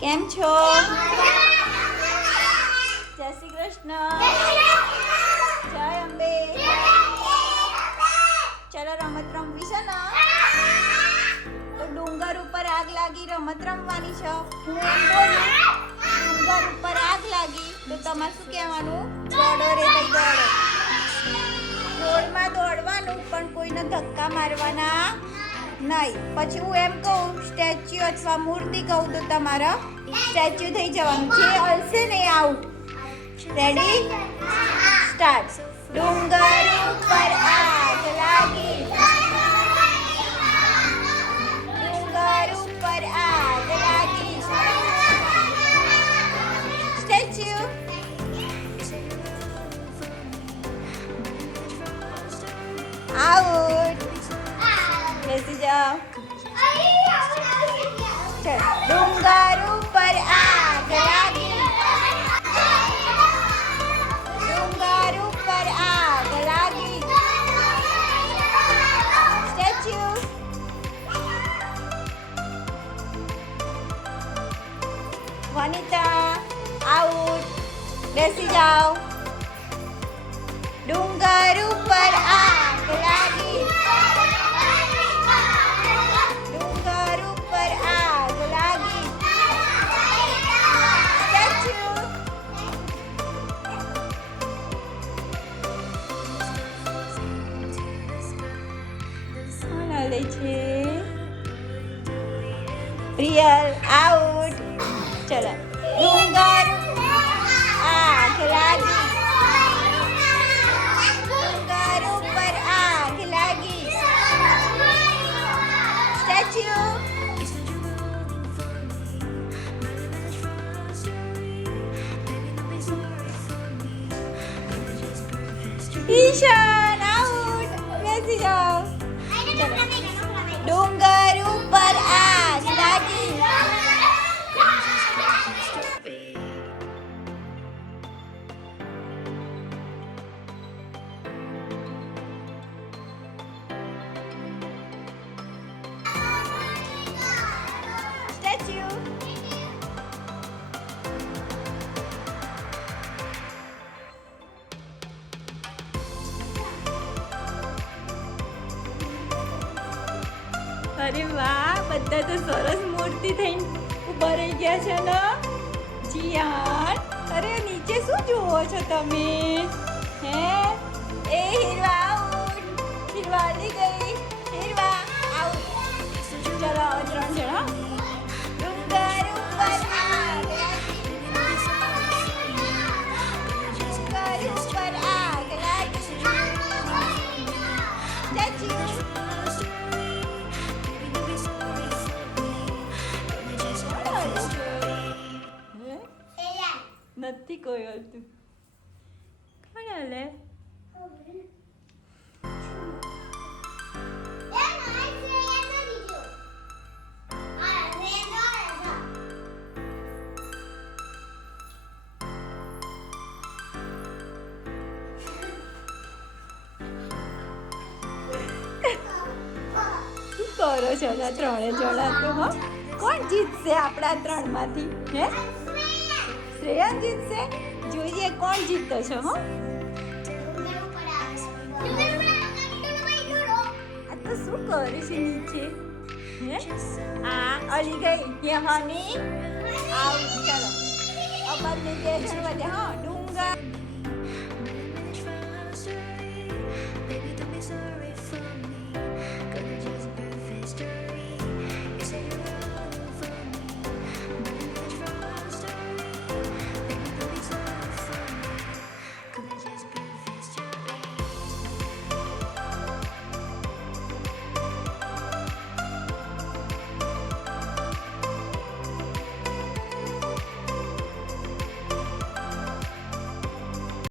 કેમ છો? જય શ્રી કૃષ્ણ. જય અંબે. ચલો રમત રમવી છે ને? ડુંગર ઉપર આગ લાગી, રમત રમવાની છે. હું ડુંગર ઉપર આગ લાગી. તો તમારે શું કહેવાનું? દોડો રે ભાઈ દોડો. દોડમાં દોડવાનું, પણ કોઈને ધક્કા મારવાના નહીં, પછી હું એમ કહું, સ્ટેચ્યુ અથવા મૂર્તિ કહું તો તમારા સ્ટેચ્યુ થઈ જવાનું. જે હલશે ને આઉટ રેડી સ્ટાર્ટ ડુંગર ઉપર આગ લાગી. જાઓ ડુંગર ઉપર આગ લાગી ડુંગર ઉપર આગ લાગી સ્ટેચ્યુ વનિતા આઉટ બેસી જાઓ. હાલે છે. Real out. ચલો. ડુંગર. આગ લાગી. ડુંગર ઉપર આગ લાગી. સ્ટેચ્યુ. ઈશાન, આઉટ. બેસી જાઓ. ડુંગર ઉપર અરે વાહ, બધા તો સરસ મૂર્તિ થઈને ઊભા રહી ગયા છે ને. જીયાન અરે નીચે શું જુઓ છો તમે? હે? નથી કોઈ હલતું કોણ હલે શું કરો છો આ ત્રણે જણા તો હો કોણ જીતશે આપણા ત્રણમાંથી હે શ્રેયા જીતશે જોઈએ કોણ જીતતો છો, હો. આ તો શું કરે છે નીચે? આ અલી ગઈ. યહાની આવ, ચાલો. અમર ને જે જણ વધે હા. ડુંગર.